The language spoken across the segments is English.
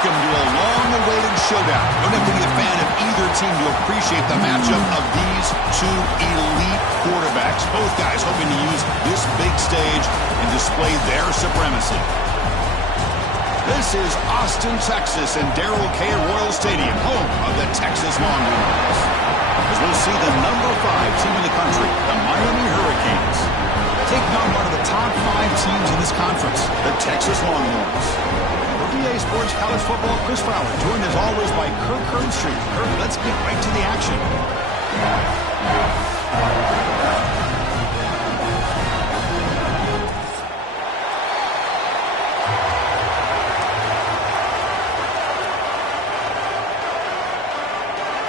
welcome to a long-awaited showdown. You don't have to be a fan of either team to appreciate the matchup of these two elite quarterbacks. Both guys hoping to use this big stage and display their supremacy. This is Austin, Texas, and Darrell K. Royal Stadium, home of the Texas Longhorns. As we'll see the number 5 team in the country, the Miami Hurricanes, taking on one of the top 5 teams in this conference, the Texas Longhorns. For EA Sports College Football, Chris Fowler, joined as always by Kirk Herbstreit. Kirk, let's get right to the action.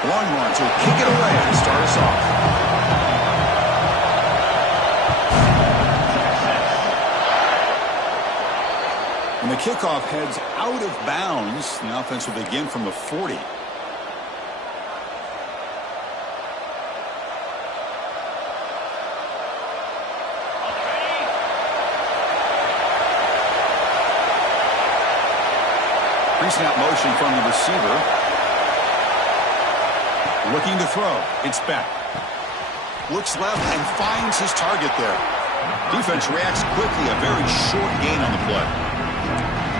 Longhorns will kick it away to start us off. When the kickoff heads out of bounds, the offense will begin from the 40. Pre-snap motion from the receiver. Looking to throw. It's back. Looks left and finds his target there. Defense reacts quickly. A very short gain on the play.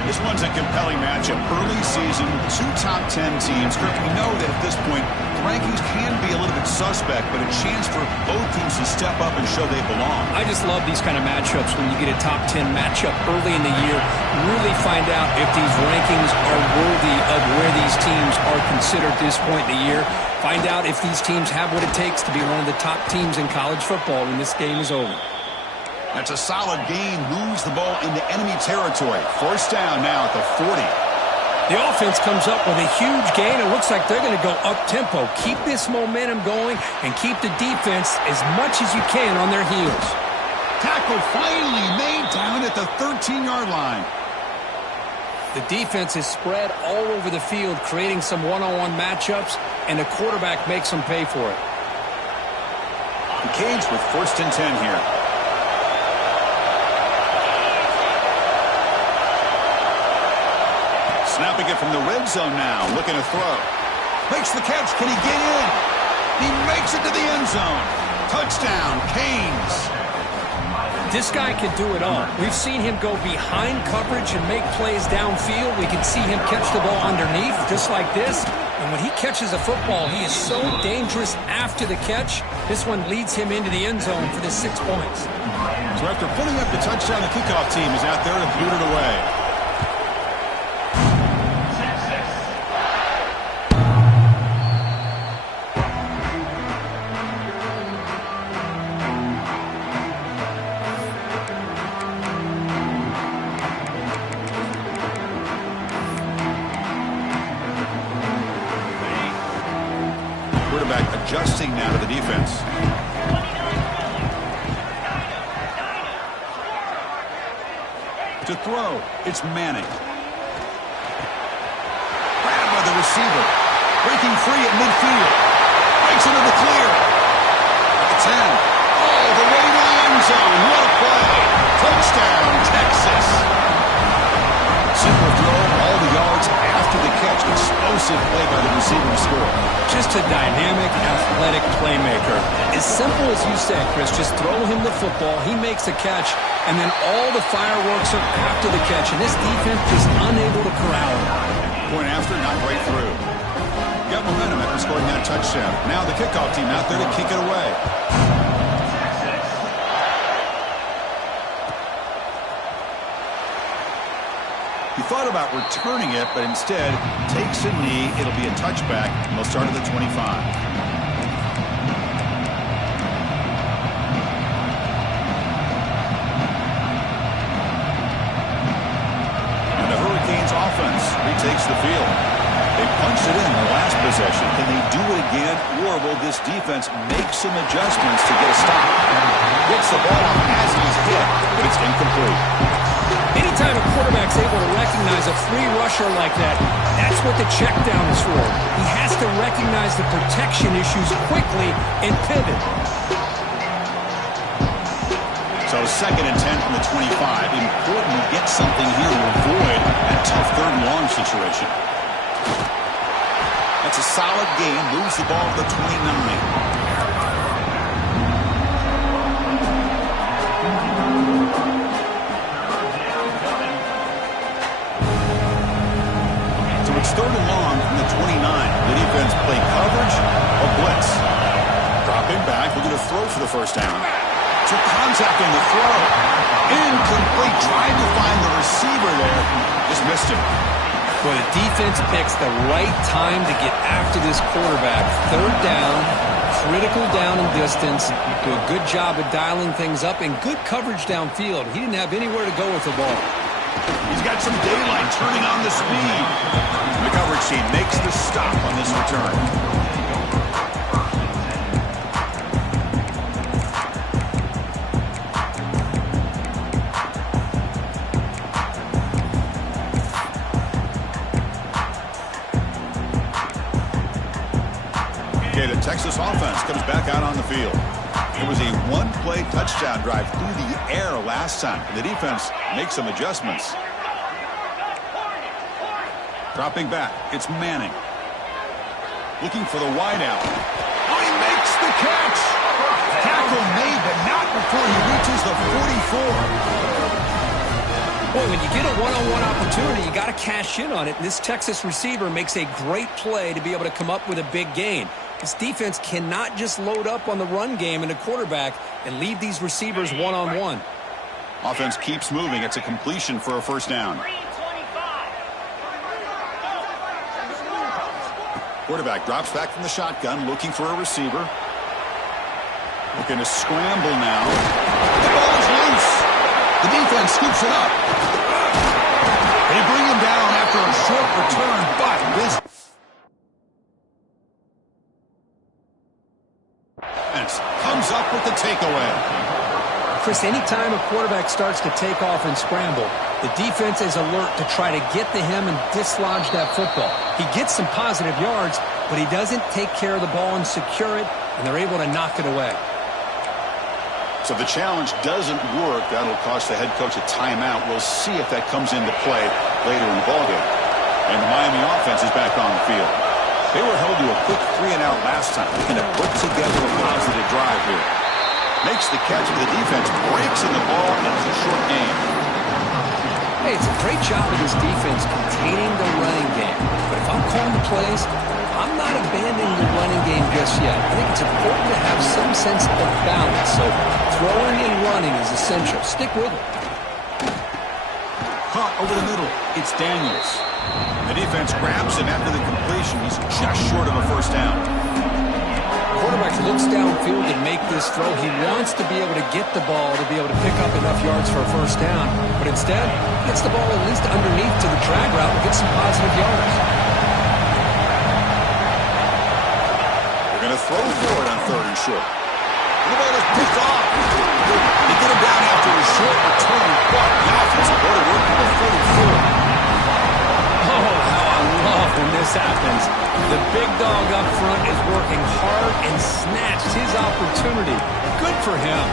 This one's a compelling matchup. Early season, 2 top 10 teams. Kirk, we know that at this point, the rankings can be a little bit suspect, but a chance for both teams to step up and show they belong. I just love these kind of matchups when you get a top 10 matchup early in the year. Really find out if these rankings are worthy of where these teams are considered at this point in the year. Find out if these teams have what it takes to be one of the top teams in college football when this game is over. That's a solid gain. Moves the ball into enemy territory. First down now at the 40. The offense comes up with a huge gain. It looks like they're going to go up-tempo. Keep this momentum going and keep the defense as much as you can on their heels. Tackle finally made down at the 13-yard line. The defense is spread all over the field, creating some one-on-one matchups, and the quarterback makes them pay for it. The Canes with 1st and 10 here. Snapping it from the red zone now, looking to throw. Makes the catch. Can he get in? He makes it to the end zone. Touchdown, Canes. This guy can do it all. We've seen him go behind coverage and make plays downfield. We can see him catch the ball underneath, just like this. And when he catches a football, he is so dangerous after the catch. This one leads him into the end zone for the 6 points. So after putting up the touchdown, the kickoff team is out there to boot it away. Adjusting now to the defense. To throw, it's Manning. Grabbed by the receiver. Breaking free at midfield. Breaks into the clear. At the 10. All the way to the end zone. What a play. Touchdown, Texas. Simple throw, all the yards after the catch. Explosive play by the receiver to score. Just a dynamic, athletic playmaker. As simple as you said, Chris, just throw him the football, he makes a catch, and then all the fireworks are after the catch, and this defense is unable to corral him. Point after, not right through. Got momentum after scoring that touchdown. Now the kickoff team out there to kick it away. He thought about returning it, but instead takes a knee. It'll be a touchback, and they'll start at the 25. And the Hurricanes offense retakes the field. They punched it in the last possession. Can they do it again, or will this defense make some adjustments to get a stop? Gets the ball off as he's hit, but it's incomplete. Anytime a quarterback's able to recognize a free rusher like that, that's what the check down is for. He has to recognize the protection issues quickly and pivot. So 2nd and 10 from the 25. Important to get something here to avoid that tough 3rd and long situation. That's a solid gain. Moves the ball to the 29. It's 3rd and long from the 29. The defense play coverage or blitz. Dropping back, looking to throw for the first down. So contact on the throw. Incomplete. Tried to find the receiver there. Just missed him. Well, the defense picks the right time to get after this quarterback. 3rd down, critical down and distance. Do a good job of dialing things up and good coverage downfield. He didn't have anywhere to go with the ball. He's got some daylight turning on the speed. The coverage team makes the stop on this return. Okay, the Texas offense comes back out on the field. It was a one-play touchdown drive through the air last time. The defense makes some adjustments. Dropping back, it's Manning. Looking for the wideout. Oh, he makes the catch! Tackle made, but not before he reaches the 44. Boy, when you get a one-on-one opportunity, you got to cash in on it. And this Texas receiver makes a great play to be able to come up with a big gain. This defense cannot just load up on the run game and the quarterback and leave these receivers one-on-one. Offense keeps moving. It's a completion for a first down. Quarterback drops back from the shotgun, looking for a receiver. Looking to scramble now. The ball is loose. The defense scoops it up. They bring him down after a short return, but this comes up with the takeaway. Chris, anytime a quarterback starts to take off and scramble, the defense is alert to try to get to him and dislodge that football. He gets some positive yards, but he doesn't take care of the ball and secure it, and they're able to knock it away. So if the challenge doesn't work, that'll cost the head coach a timeout. We'll see if that comes into play later in the ballgame. And the Miami offense is back on the field. They were held to a quick 3-and-out last time, looking to put together a positive drive here. Makes the catch, but the defense breaks in the ball, and it's a short game. Hey, it's a great job of this defense containing the running game. But if I'm calling the plays, I'm not abandoning the running game just yet. I think it's important to have some sense of balance. So throwing and running is essential. Stick with it. Caught over the middle. It's Daniels. The defense grabs him after the completion. He's just short of a first down. Quarterback looks downfield to make this throw. He wants to be able to get the ball to be able to pick up enough yards for a first down. But instead, gets the ball at least underneath to the drag route and gets some positive yards. They're going to throw forward on 3rd and short. The ball is picked off. They get him down after a short return, but the offensive go to work with the 44. Oh, how I love when this happens. The big dog up front is working hard and snatched his opportunity. Good for him.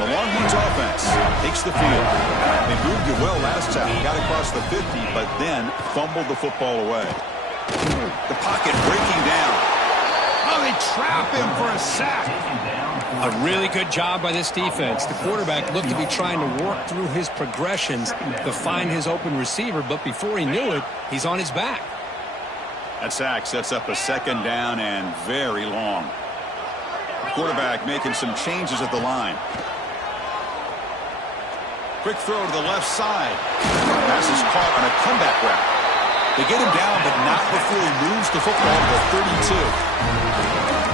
The Longhorns offense takes the field. They moved it well last time. Got across the 50, but then fumbled the football away. The pocket breaking down. Oh, they trap him for a sack. A really good job by this defense. The quarterback looked to be trying to work through his progressions to find his open receiver, but before he knew it, he's on his back. That sack sets up a 2nd down and very long. The quarterback making some changes at the line. Quick throw to the left side. Pass is caught on a comeback route. They get him down, but not before he moves the football to the 32.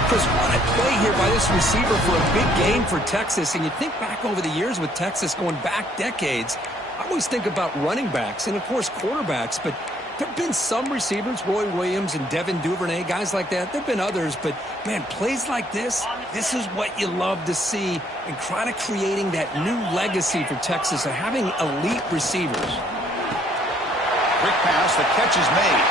Chris, what a play here by this receiver for a big gain for Texas. And you think back over the years with Texas going back decades, I always think about running backs and, of course, quarterbacks. But there have been some receivers, Roy Williams and Devin Duvernay, guys like that. There have been others. But, man, plays like this is what you love to see and kind of creating that new legacy for Texas of having elite receivers. Quick pass. The catch is made.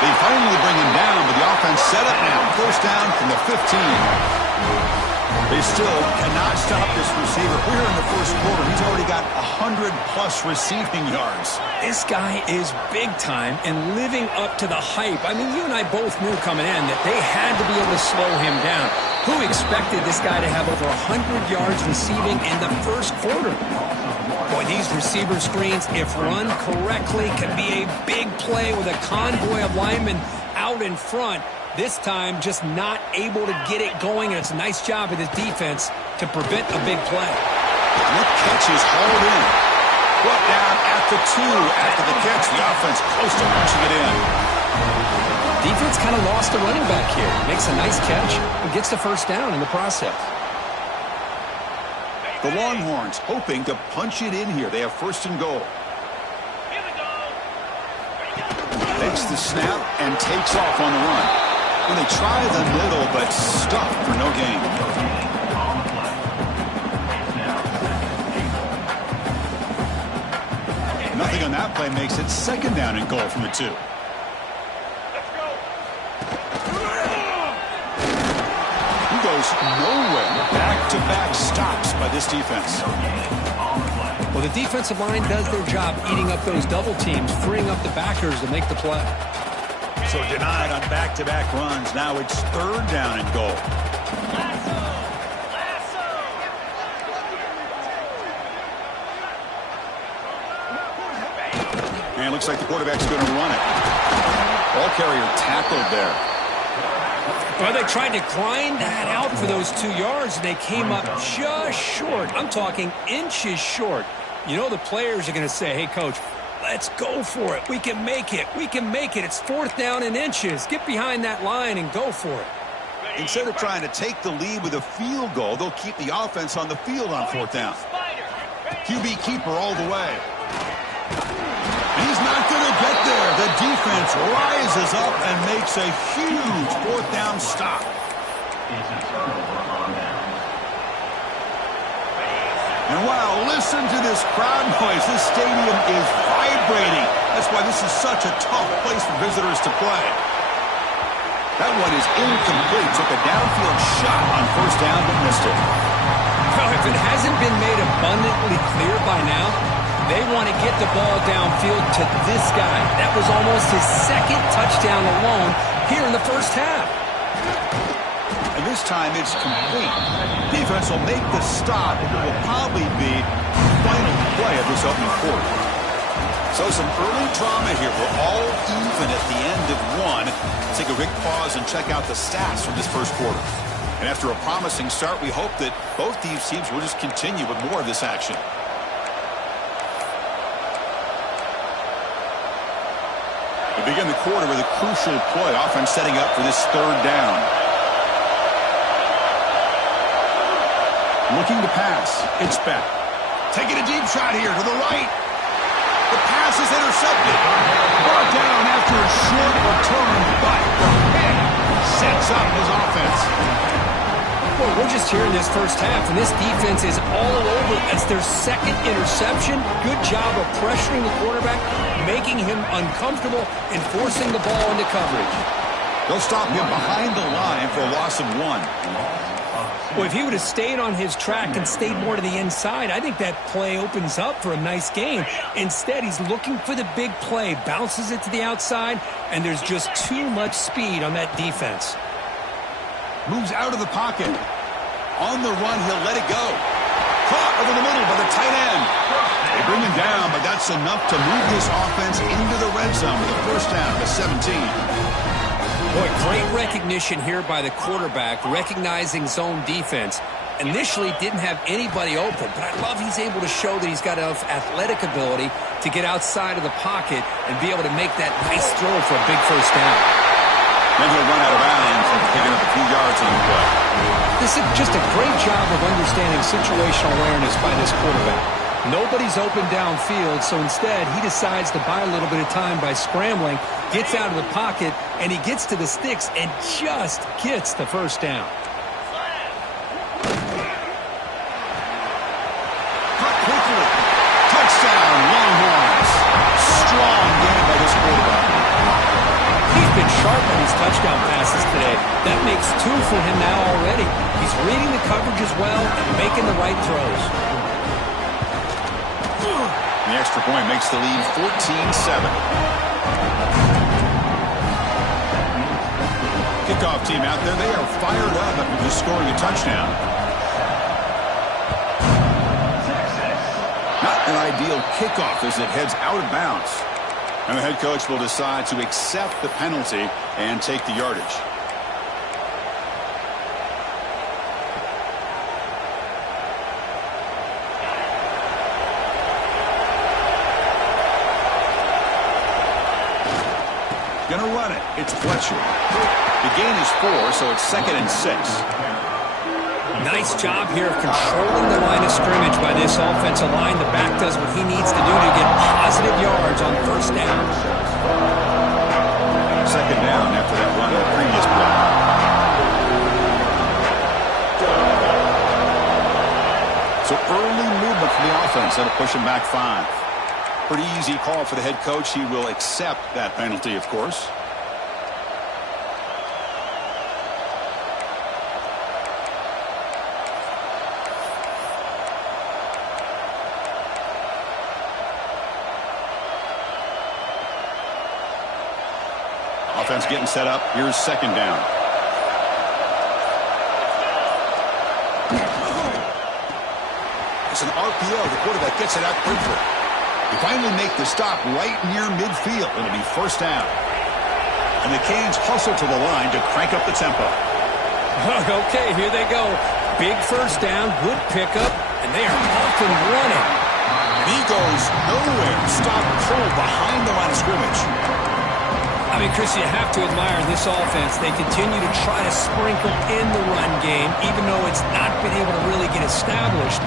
They finally bring him down, but the offense set up now. First down from the 15. They still cannot stop this receiver. We're in the first quarter. He's already got 100-plus receiving yards. This guy is big time and living up to the hype. I mean, you and I both knew coming in that they had to be able to slow him down. Who expected this guy to have over 100 yards receiving in the first quarter? Boy, these receiver screens, if run correctly, can be a big play with a convoy of linemen out in front. This time, just not able to get it going, and it's a nice job of his defense to prevent a big play. Good catch is hauled in. Brought down at the 2 after the catch. The offense close to punching it in. Defense kind of lost the running back here. Makes a nice catch and gets the first down in the process. The Longhorns hoping to punch it in here. They have first and goal. Takes the snap and takes off on the run. When they try the middle, but stuffed for no gain. Nothing on that play makes it second down and goal from the 2. He goes nowhere. Back-to-back stops by this defense. Well, the defensive line does their job eating up those double teams, freeing up the backers to make the play. So denied on back-to-back runs. Now it's third down and goal. And it looks like the quarterback's going to run it. Ball carrier tackled there. Well, they tried to grind that out for those 2 yards, and they came up just short. I'm talking inches short. You know the players are going to say, hey, Coach, let's go for it. We can make it. We can make it. It's fourth down in inches. Get behind that line and go for it. Instead of trying to take the lead with a field goal, they'll keep the offense on the field on fourth down. QB keeper all the way. He's not going to get there. The defense rises up and makes a huge fourth down stop. And wow, listen to this crowd noise. This stadium is vibrating. That's why this is such a tough place for visitors to play. That one is incomplete. Took a downfield shot on first down, but missed it. Well, if it hasn't been made abundantly clear by now, they want to get the ball downfield to this guy. That was almost his second touchdown alone here in the first half. And this time it's complete. Defense will make the stop, and it will probably be the final play of this opening quarter. So some early drama here. We're all even at the end of one. Let's take a quick pause and check out the stats from this first quarter. And after a promising start, we hope that both these teams will just continue with more of this action. We begin the quarter with a crucial play. Offense setting up for this third down. Looking to pass. It's back. Taking a deep shot here to the right. The pass is intercepted. Brought down after a short return, but the pick sets up his offense. Well, we're just here in this first half, and this defense is all over. That's their second interception. Good job of pressuring the quarterback, making him uncomfortable, and forcing the ball into coverage. They'll stop him behind the line for a loss of 1. Well, if he would have stayed on his track and stayed more to the inside, I think that play opens up for a nice game. Instead, he's looking for the big play, bounces it to the outside, and there's just too much speed on that defense. Moves out of the pocket. On the run, he'll let it go. Caught over the middle by the tight end. They bring him down, but that's enough to move this offense into the red zone with a first down to 17. Boy, great recognition here by the quarterback, recognizing zone defense. Initially didn't have anybody open, but I love he's able to show that he's got enough athletic ability to get outside of the pocket and be able to make that nice throw for a big first down. Then he'll run out of bounds and picking up a few yards on the play. This is just a great job of understanding situational awareness by this quarterback. Nobody's open downfield, so instead he decides to buy a little bit of time by scrambling, gets out of the pocket, and he gets to the sticks and just gets the first down. Cut quickly. Touchdown, Longhorns. Strong game by this quarterback. He's touchdown passes today. That makes 2 for him now already. He's reading the coverage as well and making the right throws. The extra point makes the lead 14-7. Kickoff team out there. They are fired up after just scoring a touchdown. Not an ideal kickoff as it heads out of bounds. And the head coach will decide to accept the penalty and take the yardage. Gonna run it. It's Fletcher. The gain is 4, so it's 2nd and 6. Nice job here of controlling the line of scrimmage by this offensive line. The back does what he needs to do to get positive yards on 1st down. 2nd down after that run in the previous play. So early movement from the offense that'll push him back 5. Pretty easy call for the head coach. He will accept that penalty, of course. Offense getting set up. Here's 2nd down. It's an RPO. The quarterback gets it out quickly. They finally make the stop right near midfield. It'll be 1st down. And the Canes hustle to the line to crank up the tempo. Okay, here they go. Big 1st down, good pickup, and they are off and running. And he goes nowhere. Stop cold behind the line of scrimmage. I mean, Chris, you have to admire this offense. They continue to try to sprinkle in the run game, even though it's not been able to really get established.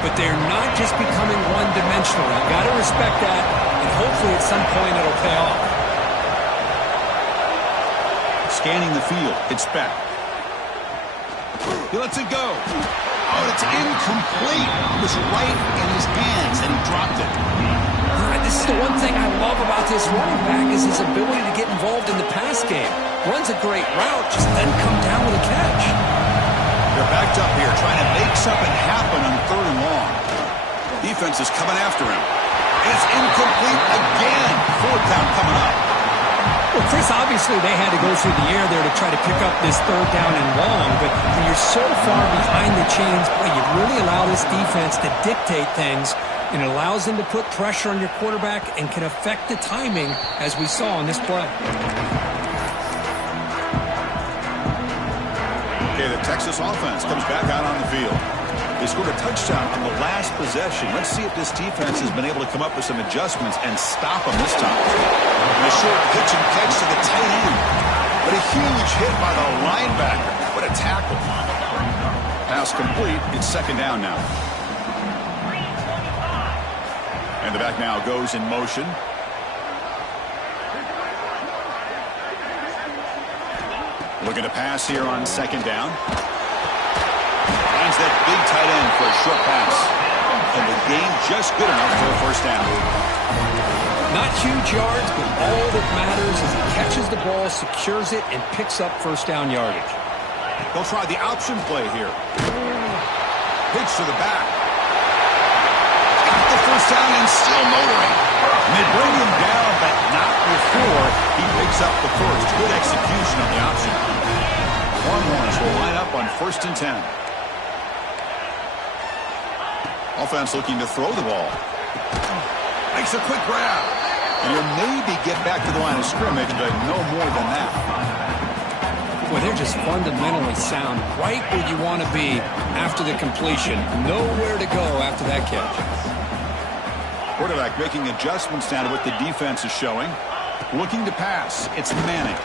But they're not just becoming one-dimensional. You've got to respect that, and hopefully at some point it'll pay off. Scanning the field. It's back. He lets it go. Oh, it's incomplete. It was right in his hands, and he dropped it. This is the one thing I love about this running back is his ability to get involved in the pass game. Runs a great route, just doesn't come down with a catch. They're backed up here, trying to make something happen on 3rd and long. Defense is coming after him. And it's incomplete again. 4th down coming up. Well, Chris, obviously they had to go through the air there to try to pick up this 3rd down and long, but when you're so far behind the chains, boy, you really allow this defense to dictate things, and it allows them to put pressure on your quarterback and can affect the timing, as we saw on this play. Okay, the Texas offense comes back out on the field. They scored a touchdown on the last possession. Let's see if this defense has been able to come up with some adjustments and stop them this time. And a short pitch and catch to the tight end. But a huge hit by the linebacker. What a tackle. Pass complete. It's 2nd down now. And the back now goes in motion. Looking to pass here on 2nd down. Finds that big tight end for a short pass. And the gain just good enough for a 1st down. Not huge yards, but all that matters is he catches the ball, secures it, and picks up 1st down yardage. They'll try the option play here. Pitch to the back. Got the 1st down and still motoring. And they bring him down, but not before he picks up the 1st. Good execution on the option. Longhorns will line up on 1st and 10. Offense looking to throw the ball. Makes a quick grab. And he'll maybe get back to the line of scrimmage, but no more than that. Well, they're just fundamentally sound, right where you want to be after the completion. Nowhere to go after that catch. Quarterback making adjustments now to what the defense is showing. Looking to pass. It's Manning.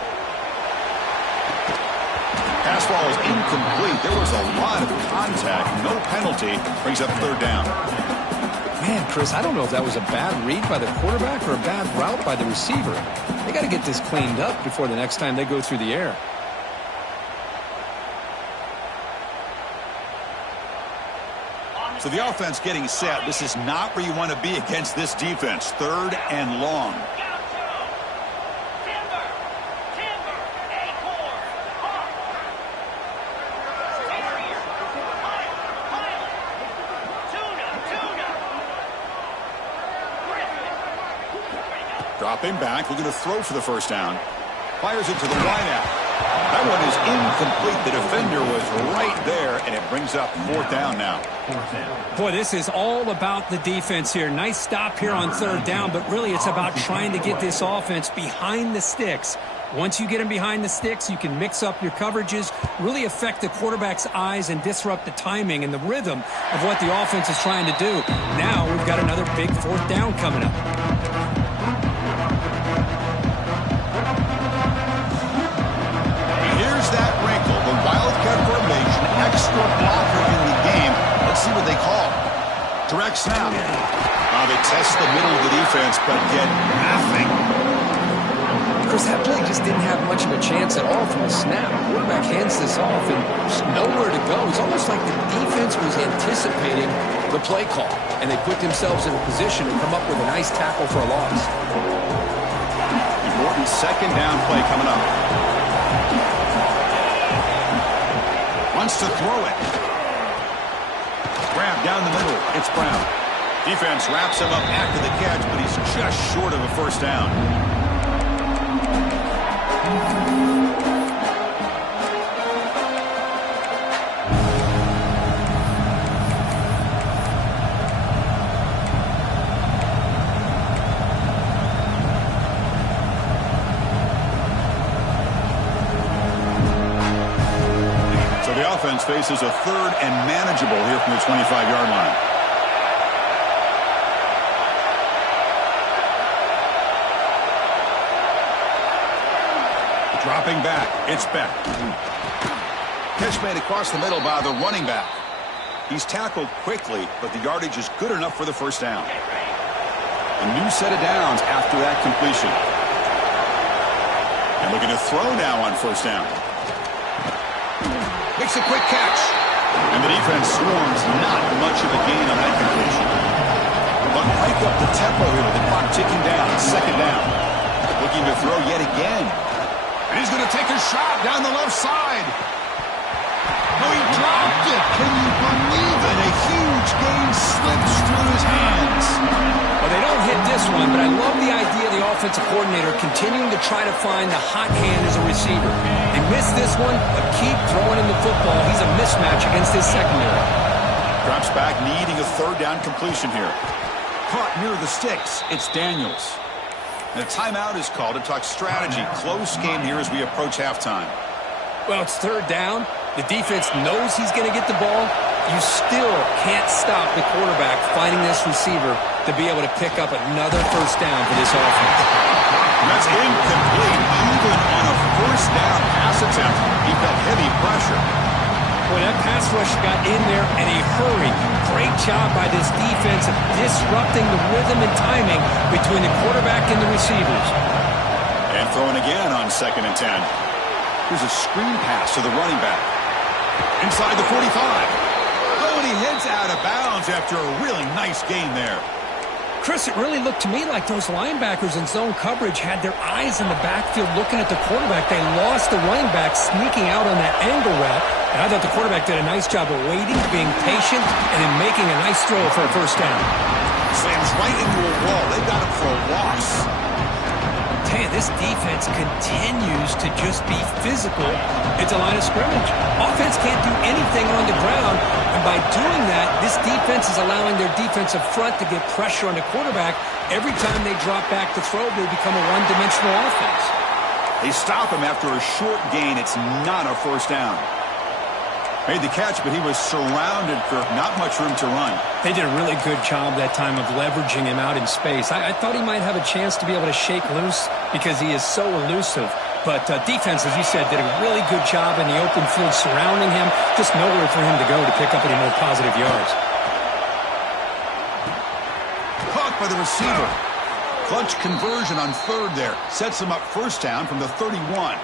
Pass ball is incomplete. There was a lot of contact. No penalty. Brings up 3rd down. Man, Chris, I don't know if that was a bad read by the quarterback or a bad route by the receiver. They got to get this cleaned up before the next time they go through the air. So the offense getting set. This is not where you want to be against this defense. 3rd and long. Dropping back, looking to throw for the first down. Fires it to the wideout. That one is incomplete. The defender was right there, and it brings up fourth down now. Boy, this is all about the defense here. Nice stop here on third down, but really it's about trying to get this offense behind the sticks. Once you get them behind the sticks, you can mix up your coverages, really affect the quarterback's eyes and disrupt the timing and the rhythm of what the offense is trying to do. Now we've got another big fourth down coming up. Here's that wrinkle, the Wildcat formation, extra blocker in the game. Let's see what they call. Direct snap. They test the middle of the defense, but get nothing. Chris, that play just didn't have much of a chance at all from the snap. The quarterback hands this off and there's nowhere to go. It's almost like the defense was anticipating the play call, and they put themselves in a position to come up with a nice tackle for a loss. Important second down play coming up. Wants to throw it. Grab down the middle. It's Brown. Defense wraps him up after the catch, but he's just short of a first down. So the offense faces a third and manageable here from the 25-yard line. Dropping back, it's Beck. Catch made across the middle by the running back. He's tackled quickly, but the yardage is good enough for the first down. A new set of downs after that completion. And looking to throw now on first down. Makes a quick catch. And the defense swarms, not much of a gain on that completion. But break up the tempo here with the clock ticking down. Second down. Looking to throw yet again. And he's going to take a shot down the left side. Oh, he dropped it. Can you believe it? A huge gain slips through his hands. Well, they don't hit this one, but I love the idea of the offensive coordinator continuing to try to find the hot hand as a receiver. They missed this one, but keep throwing him the football. He's a mismatch against his secondary. Drops back, needing a third down completion here. Caught near the sticks. It's Daniels. And a timeout is called to talk strategy. Close game here as we approach halftime. Well, it's third down. The defense knows he's going to get the ball. You still can't stop the quarterback finding this receiver to be able to pick up another first down for this offense. That's incomplete. Even on a first down pass attempt, he felt heavy pressure. Boy, that pass rush got in there in a hurry. Great job by this defense of disrupting the rhythm and timing between the quarterback and the receivers. And throwing again on 2nd and 10. Here's a screen pass to the running back. Inside the 45. Oh, and he heads out of bounds after a really nice gain there. Chris, it really looked to me like those linebackers in zone coverage had their eyes in the backfield looking at the quarterback. They lost the running back sneaking out on that angle route. And I thought the quarterback did a nice job of waiting, being patient, and then making a nice throw for a first down. Slams right into a wall. They got him for a loss. Tell you, this defense continues to just be physical at the line of scrimmage. Offense can't do anything on the ground, and by doing that, this defense is allowing their defensive front to get pressure on the quarterback. Every time they drop back to throw, they become a one-dimensional offense. They stop him after a short gain. It's not a first down. Made the catch, but he was surrounded for not much room to run. They did a really good job that time of leveraging him out in space. I thought he might have a chance to be able to shake loose because he is so elusive. But defense, as you said, did a really good job in the open field surrounding him. Just nowhere for him to go to pick up any more positive yards. Caught by the receiver. Clutch conversion on third there. Sets him up first down from the 31.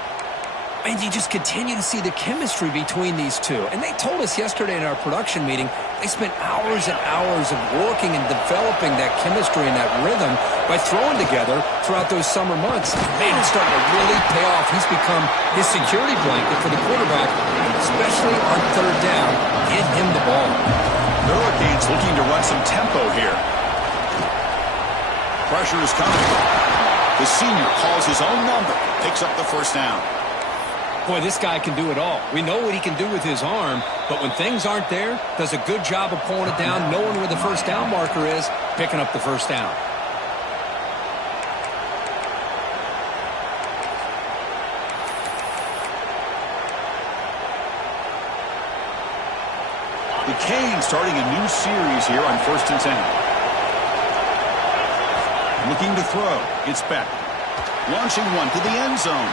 And you just continue to see the chemistry between these two. And they told us yesterday in our production meeting, they spent hours and hours of working and developing that chemistry and that rhythm by throwing together throughout those summer months. Man, it's starting to really pay off. He's become his security blanket for the quarterback, especially on third down. Get him the ball. The Hurricanes looking to run some tempo here. Pressure is coming. The senior calls his own number, picks up the first down. Boy, this guy can do it all. We know what he can do with his arm, but when things aren't there, does a good job of pulling it down, knowing where the first down marker is, picking up the first down. The Canes starting a new series here on 1st and 10. Looking to throw. It's Beck. Launching one to the end zone.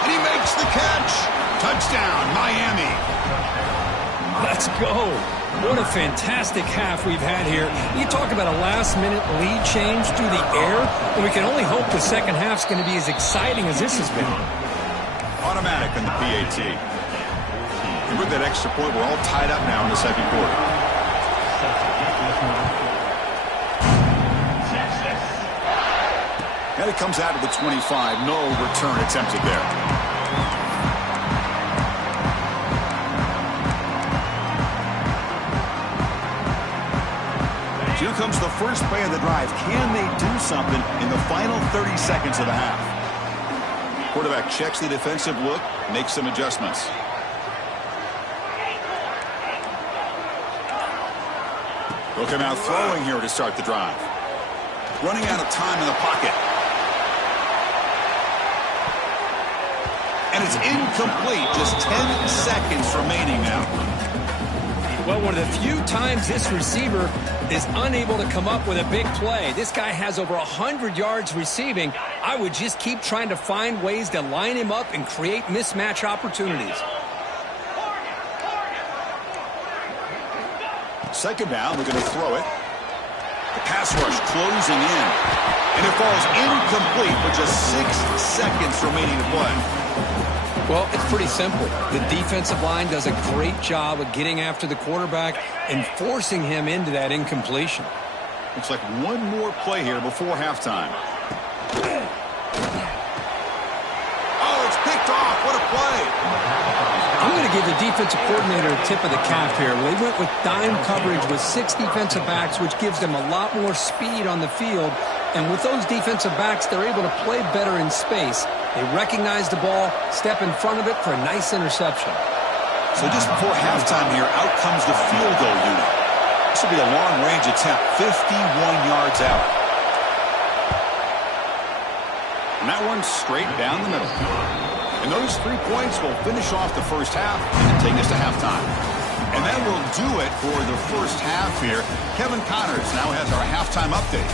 And he makes the catch. Touchdown, Miami. Let's go. What a fantastic half we've had here. You talk about a last-minute lead change through the air, and we can only hope the second half's going to be as exciting as this has been. Automatic on the PAT. And with that extra point, we're all tied up now in the second quarter. And it comes out of the 25. No return attempted there. Here comes the first play of the drive. Can they do something in the final 30 seconds of the half? Quarterback checks the defensive look, makes some adjustments. They'll come out throwing here to start the drive. Running out of time in the pocket. And it's incomplete. Just 10 seconds remaining now. Well, one of the few times this receiver is unable to come up with a big play. This guy has over 100 yards receiving. I would just keep trying to find ways to line him up and create mismatch opportunities. Second down, we're going to throw it. The pass rush closing in. And it falls incomplete with just 6 seconds remaining to play. Well, it's pretty simple. The defensive line does a great job of getting after the quarterback and forcing him into that incompletion. Looks like one more play here before halftime. Oh, it's picked off. What a play. I'm going to give the defensive coordinator a tip of the cap here. They went with dime coverage with 6 defensive backs, which gives them a lot more speed on the field. And with those defensive backs, they're able to play better in space. They recognize the ball, step in front of it for a nice interception. So just before halftime here, out comes the field goal unit. This will be a long-range attempt, 51 yards out. And that one's straight down the middle. And those 3 points will finish off the first half and take us to halftime. And that will do it for the first half here. Kevin Connors now has our halftime update.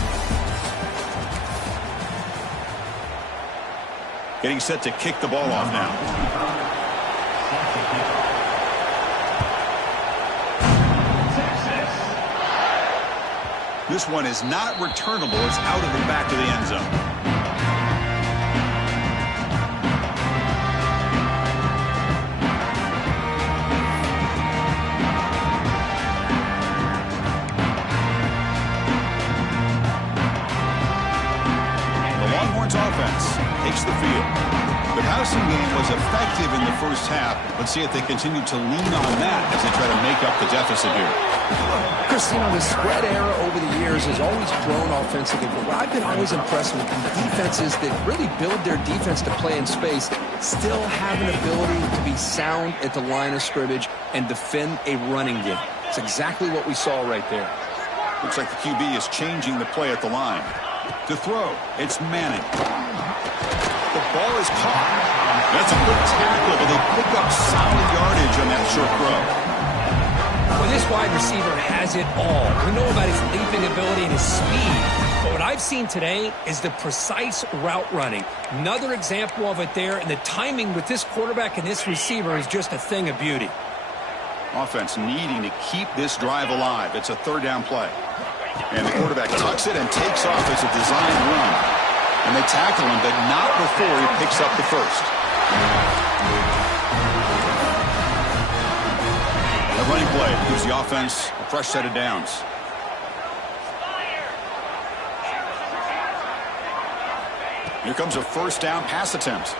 Getting set to kick the ball off now. This one is not returnable. It's out of the back of the end zone. Offense takes the field. The passing game was effective in the first half. Let's see if they continue to lean on that as they try to make up the deficit here. Chris, you know, the spread era over the years has always grown offensively, but what I've been always impressed with the defenses that really build their defense to play in space still have an ability to be sound at the line of scrimmage and defend a running game. It's exactly what we saw right there. Looks like the QB is changing the play at the line. To throw, it's Manning. The ball is caught. That's a good tackle, but they pick up solid yardage on that short throw. Well, this wide receiver has it all. We know about his leaping ability and his speed, but what I've seen today is the precise route running. Another example of it there, and the timing with this quarterback and this receiver is just a thing of beauty. Offense needing to keep this drive alive. It's a third down play. And the quarterback tucks it and takes off as a designed run. And they tackle him, but not before he picks up the first. A running play gives the offense a fresh set of downs. Here comes a first down pass attempt.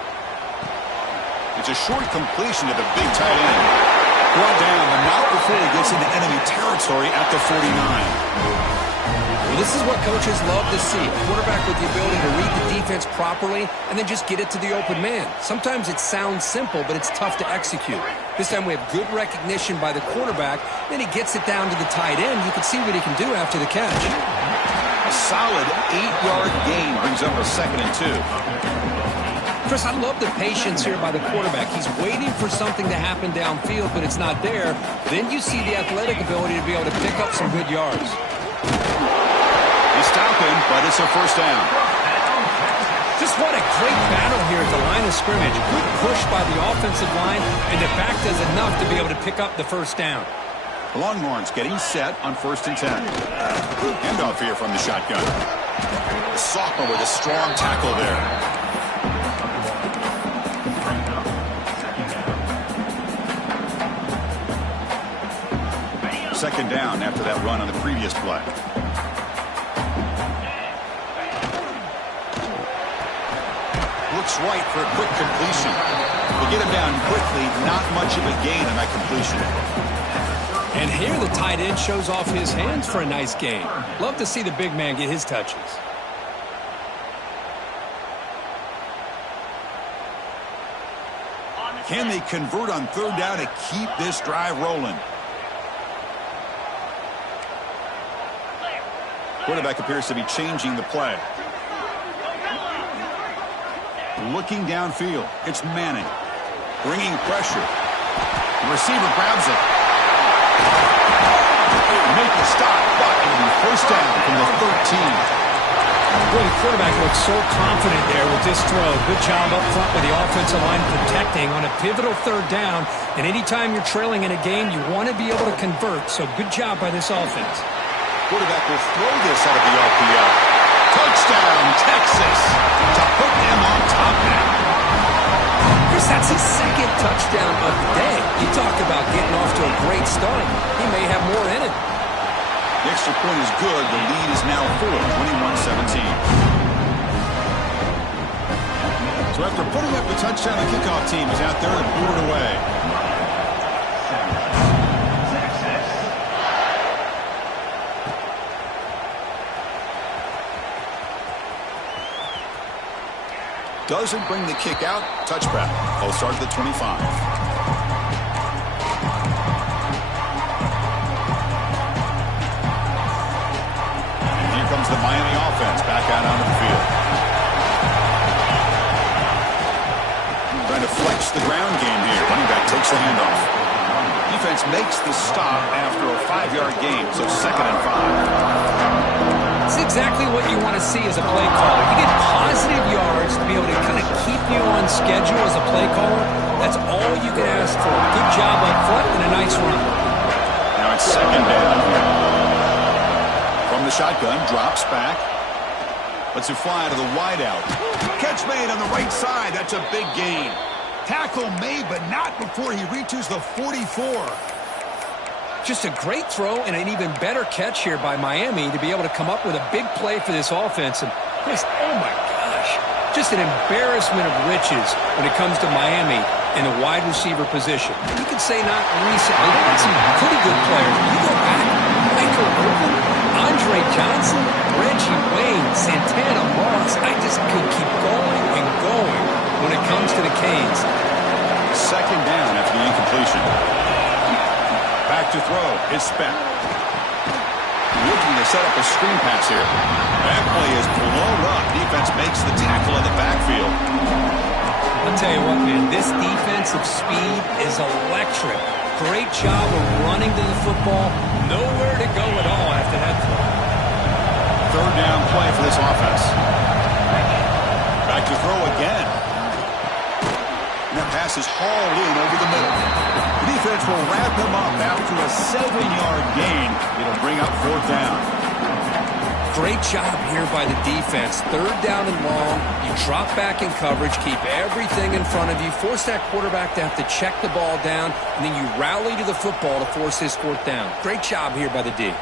It's a short completion to the big tight end. Brought down, but not before he gets into enemy territory at the 49. This is what coaches love to see. A quarterback with the ability to read the defense properly and then just get it to the open man. Sometimes it sounds simple, but it's tough to execute. This time we have good recognition by the quarterback. Then he gets it down to the tight end. You can see what he can do after the catch. A solid 8-yard gain brings up a 2nd and 2. Chris, I love the patience here by the quarterback. He's waiting for something to happen downfield, but it's not there. Then you see the athletic ability to be able to pick up some good yards. They stop him, but it's a 1st down. Just what a great battle here at the line of scrimmage. Good push by the offensive line, and the back does enough to be able to pick up the 1st down. The Longhorns getting set on 1st and 10. Handoff here from the shotgun. The sophomore with a strong tackle there. 2nd down after that run on the previous play. Looks right for a quick completion. They get him down quickly, not much of a gain on that completion. And here the tight end shows off his hands for a nice gain. Love to see the big man get his touches. Can they convert on 3rd down to keep this drive rolling? Quarterback appears to be changing the play. Looking downfield. It's Manning. Bringing pressure. The receiver grabs it. Make the stop, but it'll be 1st down from the 13. Boy, the quarterback looks so confident there with this throw. Good job up front with the offensive line protecting on a pivotal 3rd down. And anytime you're trailing in a game, you want to be able to convert. So good job by this offense. Quarterback will throw this out of the RPO. Touchdown, Texas, to put them on top now. Chris, that's his 2nd touchdown of the day. You talk about getting off to a great start. He may have more in it. The extra point is good. The lead is now 21-17. So after putting up the touchdown, the kickoff team is out there to boot it away. Doesn't bring the kick out. Touchback. They'll start at the 25. And here comes the Miami offense back out onto the field. Trying to flex the ground game here. Running back takes the handoff. Defense makes the stop after a 5-yard gain, so 2nd and 5. It's exactly what you want to see as a play caller. You get positive yards to be able to kind of keep you on schedule as a play caller. That's all you can ask for. Good job up front and a nice run. Now it's 2nd down here. From the shotgun, drops back. Lets it fly to the wideout. Catch made on the right side. That's a big gain. Tackle made, but not before he reaches the 44. Just a great throw and an even better catch here by Miami to be able to come up with a big play for this offense. And Chris, oh my gosh, just an embarrassment of riches when it comes to Miami in the wide receiver position. You could say not recently. They had some pretty good players. You go back, Michael Irvin, Andre Johnson, Reggie Wayne, Santana Moss. I just could keep going and going when it comes to the Canes. 2nd down after the incompletion. Back to throw. It's Speck. Looking to set up a screen pass here. That play is blown up. Defense makes the tackle in the backfield. I'll tell you what, man. This defensive speed is electric. Great job of running to the football. Nowhere to go at all after that throw. 3rd down play for this offense. Back to throw again. And that pass is hauled in over the middle. The defense will wrap him up after a 7-yard gain. It'll bring up 4th down. Great job here by the defense. 3rd down and long. You drop back in coverage, keep everything in front of you, force that quarterback to have to check the ball down, and then you rally to the football to force his 4th down. Great job here by the D.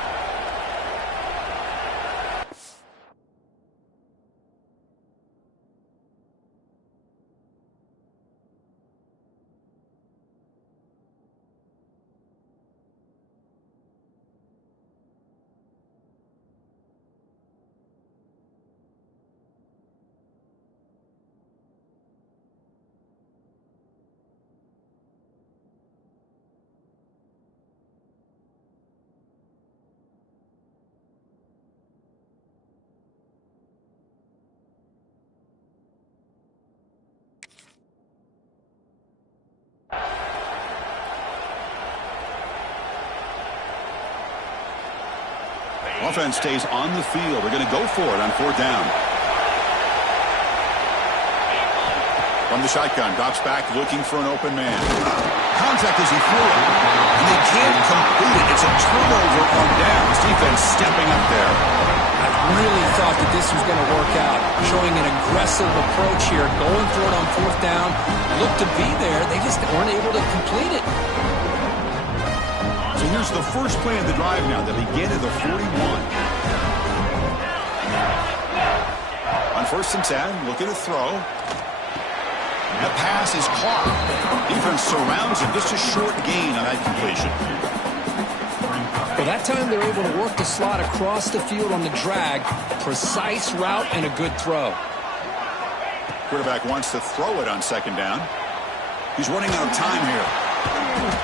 offense stays on the field. They're going to go for it on 4th down. From the shotgun, drops back looking for an open man. Contact as he threw it. And they can't complete it. It's a turnover on downs. Defense stepping up there. I really thought that this was going to work out. Showing an aggressive approach here. Going for it on 4th down. Looked to be there. They just weren't able to complete it. So here's the first play of the drive now. They begin at the 41. On 1st and 10, looking to throw. The pass is caught. Defense surrounds him. Just a short gain on that completion. Well, that time they're able to work the slot across the field on the drag. Precise route and a good throw. Quarterback wants to throw it on 2nd down. He's running out of time here.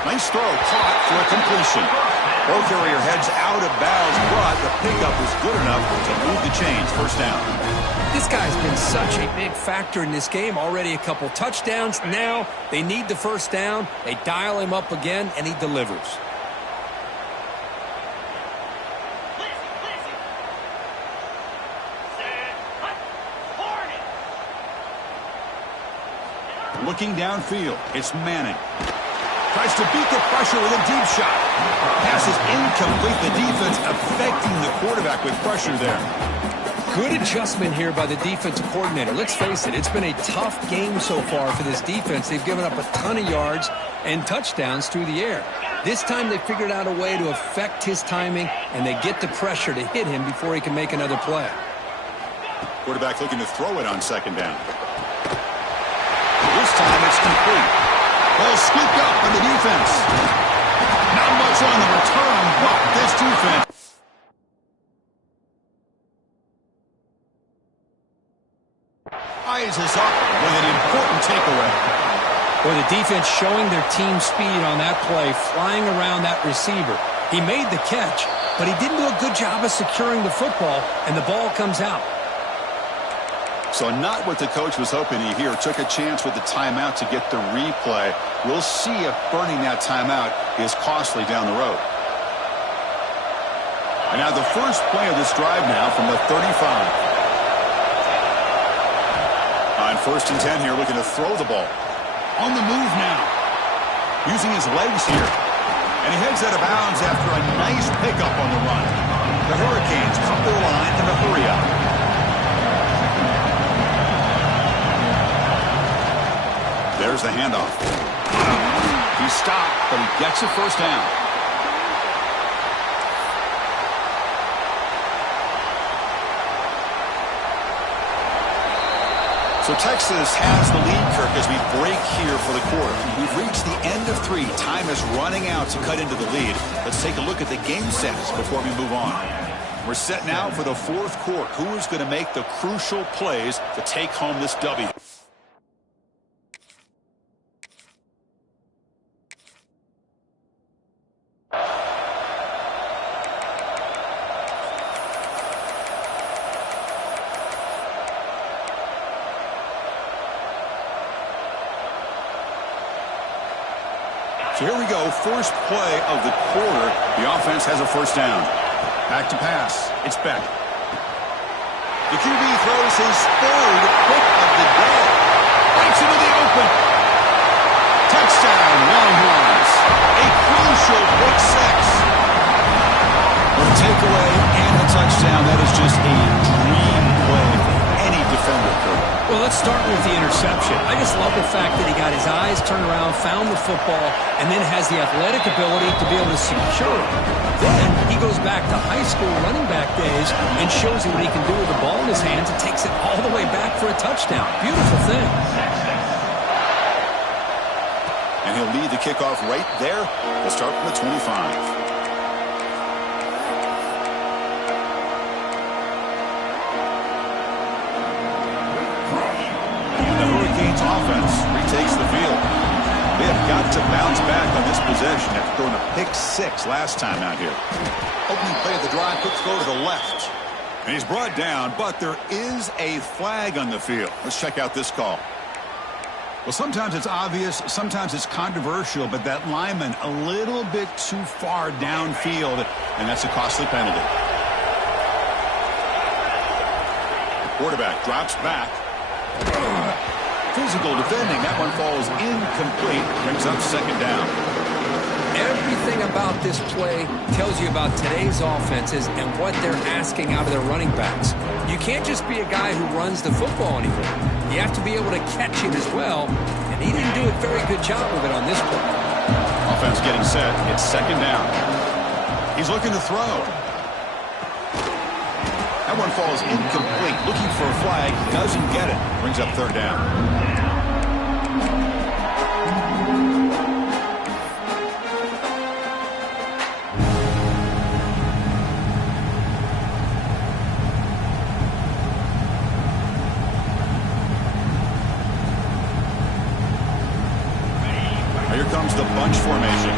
Nice throw, caught for a completion. Ball carrier heads out of bounds, but the pickup is good enough to move the chains. 1st down. This guy's been such a big factor in this game. Already a couple touchdowns. Now they need the 1st down. They dial him up again, and he delivers. Looking downfield, it's Manning. Tries to beat the pressure with a deep shot. Pass is incomplete. The defense affecting the quarterback with pressure there. Good adjustment here by the defensive coordinator. Let's face it, it's been a tough game so far for this defense. They've given up a ton of yards and touchdowns through the air. This time they figured out a way to affect his timing, and they get the pressure to hit him before he can make another play. Quarterback looking to throw it on 2nd down. This time it's complete. Ball scooped up by the defense. Not much on the return, but this defense. Eyes is up with an important takeaway. Boy, the defense showing their team speed on that play, flying around that receiver. He made the catch, but he didn't do a good job of securing the football, and the ball comes out. So not what the coach was hoping to hear. Took a chance with the timeout to get the replay. We'll see if burning that timeout is costly down the road. And now the first play of this drive now from the 35. On 1st and 10 here, looking to throw the ball. On the move now. Using his legs here. And he heads out of bounds after a nice pickup on the run. The Hurricanes cut their line in a hurry up. There's the handoff. He stopped, but he gets a 1st down. So Texas has the lead, Kirk, as we break here for the quarter. We've reached the end of 3. Time is running out to cut into the lead. Let's take a look at the game sets before we move on. We're set now for the 4th quarter. Who is going to make the crucial plays to take home this W? So here we go, first play of the quarter. The offense has a 1st down. Back to pass. It's Beck. The QB throws his 3rd pick of the day. Breaks into the open. Touchdown, Longhorns. A crucial pick 6. With a takeaway and a touchdown, that is just a dream play for any defender, Kirk. Well, let's start with the interception. I just love the fact that he got his eyes turned around, found the football, and then has the athletic ability to be able to secure it. Then he goes back to high school running back days and shows you what he can do with the ball in his hands and takes it all the way back for a touchdown. Beautiful thing. And he'll lead the kickoff right there. We'll start from the 25. Offense retakes the field. They have got to bounce back on this possession after throwing a pick 6 last time out here. Opening play of the drive, quick throw to the left. And he's brought down, but there is a flag on the field. Let's check out this call. Well, sometimes it's obvious, sometimes it's controversial, but that lineman a little bit too far downfield, and that's a costly penalty. Quarterback drops back. Physical defending. That one falls incomplete. Brings up second down. Everything about this play tells you about today's offenses and what they're asking out of their running backs. You can't just be a guy who runs the football anymore. You have to be able to catch it as well, and he didn't do a very good job of it on this play. Offense getting set. It's second down. He's looking to throw. That one falls incomplete. Looking for a flag. Doesn't get it. Brings up third down. Here comes the bunch formation.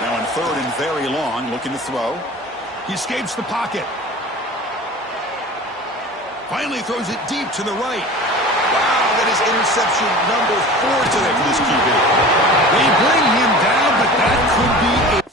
Now in third and very long, looking to throw. He escapes the pocket. Finally throws it deep to the right. Wow, that is interception number 4 today for this QB. They bring him down, but that could be a